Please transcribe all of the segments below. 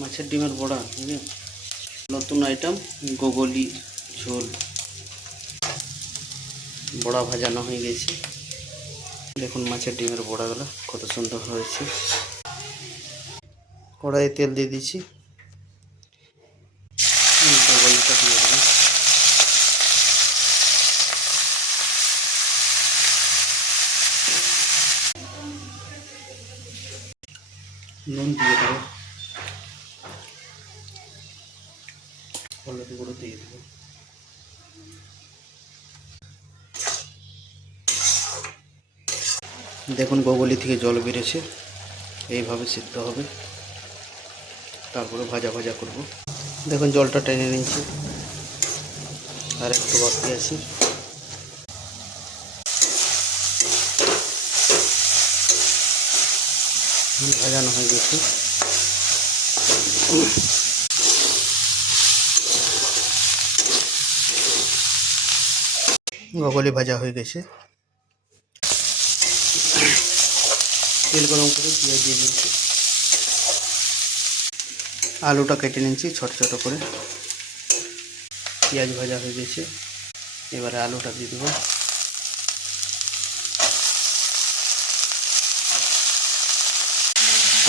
মাছের ডিমের বড়া, বুঝলি? নতুন আইটেম গোগলি ঝোল। বড়া ভাজানো হয়ে গেছে। দেখুন মাছের ডিমের বড়াগুলো কত সুন্দর হয়েছে। কড়াইয়ে তেল দিয়ে দিচ্ছি, গোগলিটা দিয়ে দেবো। নুন দিয়ে দেবো, হলুদ গুঁড়ো দিয়ে দেবো। দেখুন গোগলি থেকে জল বেরিয়েছে, এইভাবে সিদ্ধ হবে, তারপরে ভাজা ভাজা করব। দেখুন জলটা টেনে নিয়েছি, আর একটু বাকি আছে। ভাজানো হয়ে গেছে। গোগলি ভাজা হয়ে গেছে। তেল গরম করে পেঁয়াজ দিয়ে দিয়েছি, আলুটা কেটে নিয়েছি ছোট ছোট করে। পেঁয়াজ ভাজা হয়ে গেছে, এবারে আলুটা দিয়ে দেবো।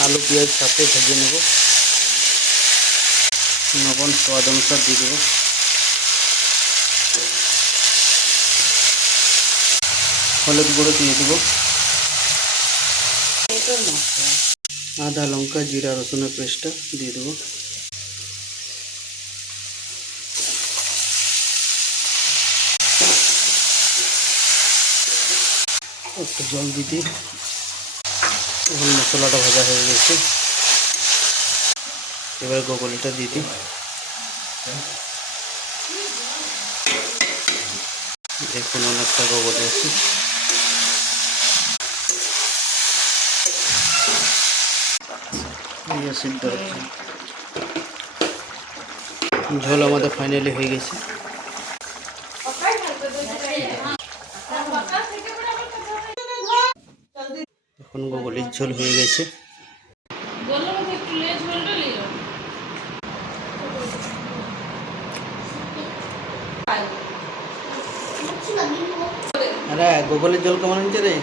আলু পেঁয়াজ সাথে ভেজে নেব। লবণ স্বাদ অনুসার দিয়ে দেবো। হলুদ গুঁড়ো দিয়ে দেবো। আদা লঙ্কা জিরা রসুনের পেস্টটা দিয়ে দেবো। একটু জল দিয়ে দিই। এখন মশলাটা ভাজা হয়ে গেছে, এবার গোগলিটা দিয়ে দিই। দেখুন অনেকটা গোগলি আছে। সিদ্ধ হচ্ছে, ঝোল আমাদের ফাইনালি হয়ে গেছে। এখন গোগলির ঝোল হয়ে গেছে। আরে গোগলির ঝোল কেমন হয়েছে রে?